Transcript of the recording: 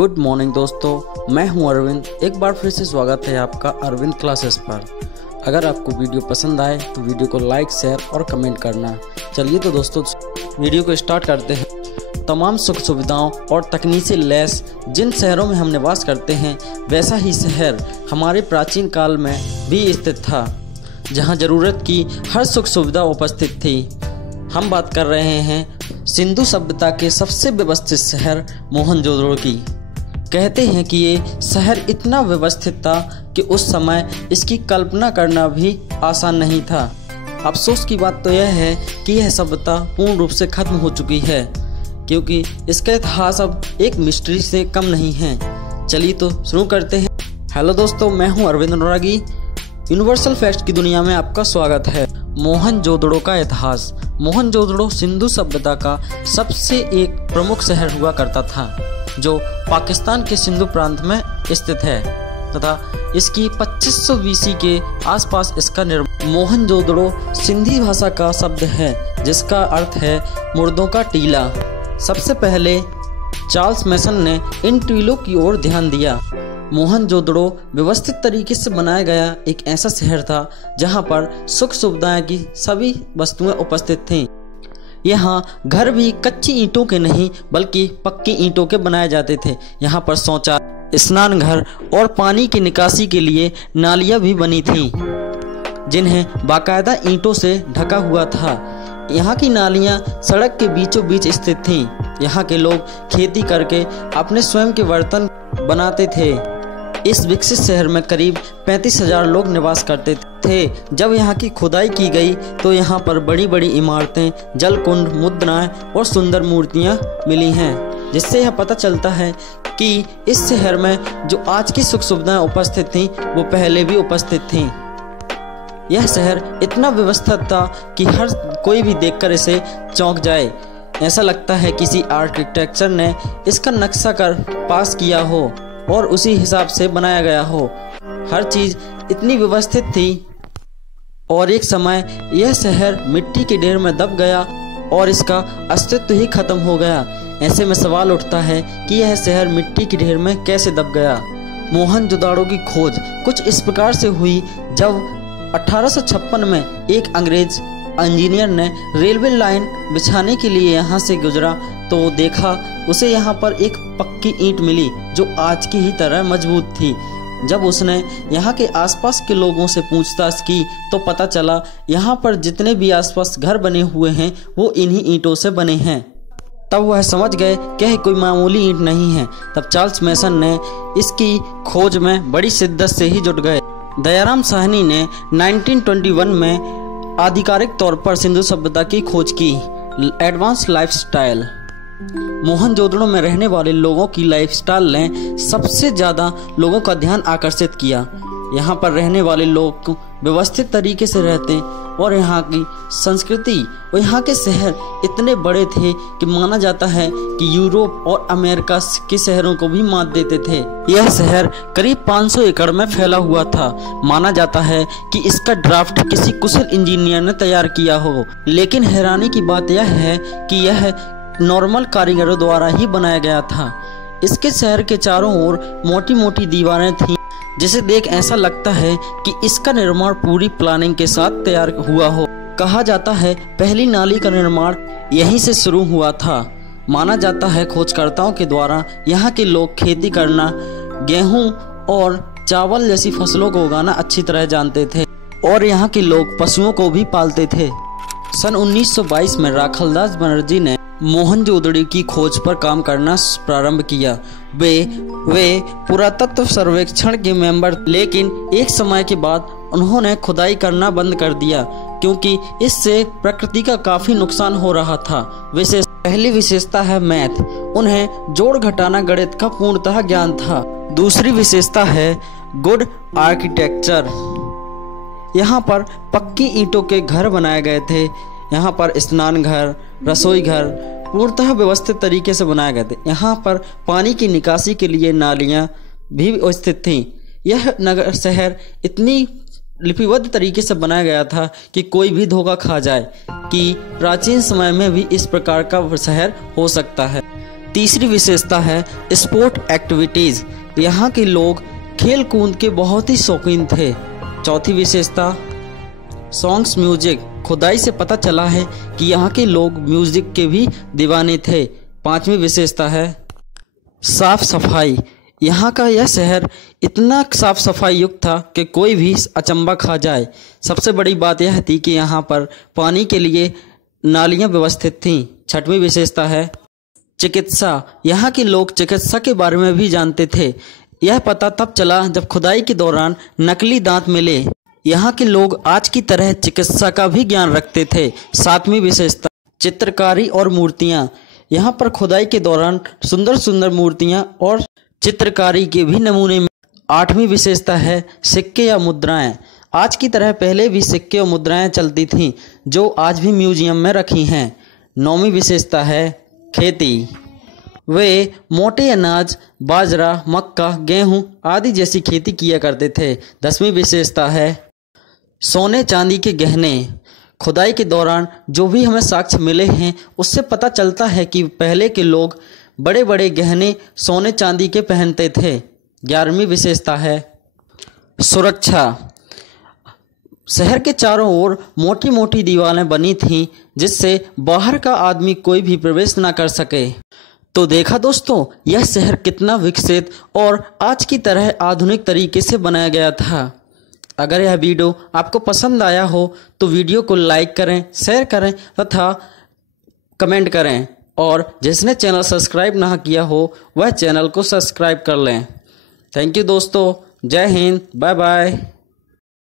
Good morning दोस्तों, मैं हूं अरविंद। एक बार फिर से स्वागत है आपका अरविंद क्लासेस पर। अगर आपको वीडियो पसंद आए तो वीडियो को लाइक, शेयर और कमेंट करना। चलिए तो दोस्तों वीडियो को स्टार्ट करते हैं। तमाम सुख सुविधाओं और तकनीक से लैस जिन शहरों में हम निवास करते हैं, वैसा ही शहर हमारे प्राचीन काल में भी स्थित था, जहां ज़रूरत की हर सुख सुविधा उपस्थित थी। हम बात कर रहे हैं सिंधु सभ्यता के सबसे व्यवस्थित शहर मोहनजोदड़ो की। कहते हैं कि ये शहर इतना व्यवस्थित था कि उस समय इसकी कल्पना करना भी आसान नहीं था। अफसोस की बात तो यह है कि यह सभ्यता पूर्ण रूप से खत्म हो चुकी है, क्योंकि इसका इतिहास अब एक मिस्ट्री से कम नहीं है। चलिए तो शुरू करते हैं। हेलो दोस्तों, मैं हूं अरविंद अनुरागी। यूनिवर्सल फैक्ट की दुनिया में आपका स्वागत है। मोहनजोदड़ो का इतिहास। मोहनजोदड़ो सिंधु सभ्यता का सबसे एक प्रमुख शहर हुआ करता था, जो पाकिस्तान के सिंधु प्रांत में स्थित है तथा इसकी 2500 BC के आसपास इसका निर्माण। मोहनजोदड़ो सिंधी भाषा का शब्द है, जिसका अर्थ है मुर्दों का टीला। सबसे पहले चार्ल्स मैसन ने इन टीलों की ओर ध्यान दिया। मोहनजोदड़ो व्यवस्थित तरीके से बनाया गया एक ऐसा शहर था जहां पर सुख सुविधाएं की सभी वस्तुएं उपस्थित थीं। यहाँ घर भी कच्ची ईंटों के नहीं बल्कि पक्की ईंटों के बनाए जाते थे। यहाँ पर शौचालय, स्नान घर और पानी की निकासी के लिए नालियाँ भी बनी थीं, जिन्हें बाकायदा ईंटों से ढका हुआ था। यहाँ की नालियाँ सड़क के बीचों बीच स्थित थीं। यहाँ के लोग खेती करके अपने स्वयं के बर्तन बनाते थे। इस विकसित शहर में करीब 35,000 लोग निवास करते थे। जब यहाँ की खुदाई की गई तो यहाँ पर बड़ी बड़ी इमारतें, जलकुंड, मुद्राएं और सुंदर मूर्तियाँ मिली हैं, जिससे यह पता चलता है कि इस शहर में जो आज की सुख सुविधाएं उपस्थित थीं, वो पहले भी उपस्थित थीं। यह शहर इतना व्यवस्थित था कि हर कोई भी देखकर इसे चौंक जाए। ऐसा लगता है किसी आर्किटेक्चर ने इसका नक्शा कर पास किया हो और उसी हिसाब से बनाया गया हो। हर चीज़ इतनी व्यवस्थित थी और एक समय यह शहर मिट्टी के ढेर में दब गया और इसका अस्तित्व ही खत्म हो गया। ऐसे में सवाल उठता है कि यह शहर मिट्टी के ढेर में कैसे दब गया। मोहनजोदड़ो की खोज कुछ इस प्रकार से हुई। जब 1856 में एक अंग्रेज इंजीनियर ने रेलवे लाइन बिछाने के लिए यहाँ से गुजरा तो देखा उसे यहाँ पर एक पक्की ईंट मिली जो आज की ही तरह मजबूत थी। जब उसने यहाँ के आसपास के लोगों से पूछताछ की तो पता चला यहाँ पर जितने भी आसपास घर बने हुए हैं वो इन्हीं ईंटों से बने हैं। तब वह समझ गए कि यह कोई मामूली ईंट नहीं है। तब चार्ल्स मैसन ने इसकी खोज में बड़ी शिद्दत से ही जुट गए। दयाराम साहनी ने 1921 में आधिकारिक तौर पर सिंधु सभ्यता की खोज की। Advance lifestyle. मोहनजोदड़ो में रहने वाले लोगों की लाइफस्टाइल ने सबसे ज़्यादा लोगों का ध्यान आकर्षित किया। यहाँ पर रहने वाले लोग व्यवस्थित तरीके से रहते और यहाँ की संस्कृति और यहाँ के शहर इतने बड़े थे कि माना जाता है कि यूरोप और अमेरिका के शहरों को भी मात देते थे। यह शहर करीब 500 एकड़ में फैला हुआ था। माना जाता है कि इसका ड्राफ्ट किसी कुशल इंजीनियर ने तैयार किया हो, लेकिन हैरानी की बात यह है कि यह नॉर्मल कारीगरों द्वारा ही बनाया गया था। इसके शहर के चारों ओर मोटी मोटी दीवारें थीं, जिसे देख ऐसा लगता है कि इसका निर्माण पूरी प्लानिंग के साथ तैयार हुआ हो। कहा जाता है पहली नाली का निर्माण यहीं से शुरू हुआ था। माना जाता है खोजकर्ताओं के द्वारा यहाँ के लोग खेती करना, गेहूं और चावल जैसी फसलों को उगाना अच्छी तरह जानते थे और यहाँ के लोग पशुओं को भी पालते थे। सन 1922 में राखलदास बनर्जी ने मोहनजोदड़ो की खोज पर काम करना प्रारंभ किया। वे पुरातत्व सर्वेक्षण के मेंबर, लेकिन एक समय के बाद उन्होंने खुदाई करना बंद कर दिया क्योंकि इससे प्रकृति का काफी नुकसान हो रहा था। पहली विशेषता है मैथ। उन्हें जोड़ घटाना गणित का पूर्णतः ज्ञान था। दूसरी विशेषता है गुड आर्किटेक्चर। यहाँ पर पक्की ईंटों के घर बनाए गए थे। यहाँ पर स्नान घर, रसोई घर पूर्णतः व्यवस्थित तरीके से बनाए गए थे। यहाँ पर पानी की निकासी के लिए नालियाँ भी स्थित थीं। यह नगर शहर इतनी लिपिबद्ध तरीके से बनाया गया था कि कोई भी धोखा खा जाए कि प्राचीन समय में भी इस प्रकार का शहर हो सकता है। तीसरी विशेषता है स्पोर्ट एक्टिविटीज़, यहाँ के लोग खेल कूद के बहुत ही शौकीन थे। चौथी विशेषता सॉन्ग्स म्यूजिक, खुदाई से पता चला है कि यहाँ के लोग म्यूजिक के भी दीवाने थे। पांचवी विशेषता है साफ सफाई, यहाँ का यह शहर इतना साफ सफाई युक्त था कि कोई भी अचंभा खा जाए। सबसे बड़ी बात यह थी कि यहाँ पर पानी के लिए नालियाँ व्यवस्थित थीं। छठवीं विशेषता है चिकित्सा, यहाँ के लोग चिकित्सा के बारे में भी जानते थे। यह पता तब चला जब खुदाई के दौरान नकली दांत मिले। यहाँ के लोग आज की तरह चिकित्सा का भी ज्ञान रखते थे। सातवीं विशेषता चित्रकारी और मूर्तियाँ, यहाँ पर खुदाई के दौरान सुंदर सुंदर मूर्तियाँ और चित्रकारी के भी नमूने मिले। आठवीं विशेषता है सिक्के या मुद्राएं, आज की तरह पहले भी सिक्के और मुद्राएं चलती थीं जो आज भी म्यूजियम में रखी हैं। नौवीं विशेषता है खेती, वे मोटे अनाज बाजरा मक्का गेहूं आदि जैसी खेती किया करते थे। 10वीं विशेषता है सोने चांदी के गहने, खुदाई के दौरान जो भी हमें साक्ष्य मिले हैं उससे पता चलता है कि पहले के लोग बड़े बड़े गहने सोने चांदी के पहनते थे। 11वीं विशेषता है सुरक्षा, शहर के चारों ओर मोटी मोटी दीवारें बनी थीं जिससे बाहर का आदमी कोई भी प्रवेश ना कर सके। तो देखा दोस्तों, यह शहर कितना विकसित और आज की तरह आधुनिक तरीके से बनाया गया था। अगर यह वीडियो आपको पसंद आया हो तो वीडियो को लाइक करें, शेयर करें तथा कमेंट करें, और जिसने चैनल सब्सक्राइब ना किया हो वह चैनल को सब्सक्राइब कर लें। थैंक यू दोस्तों, जय हिंद, बाय बाय।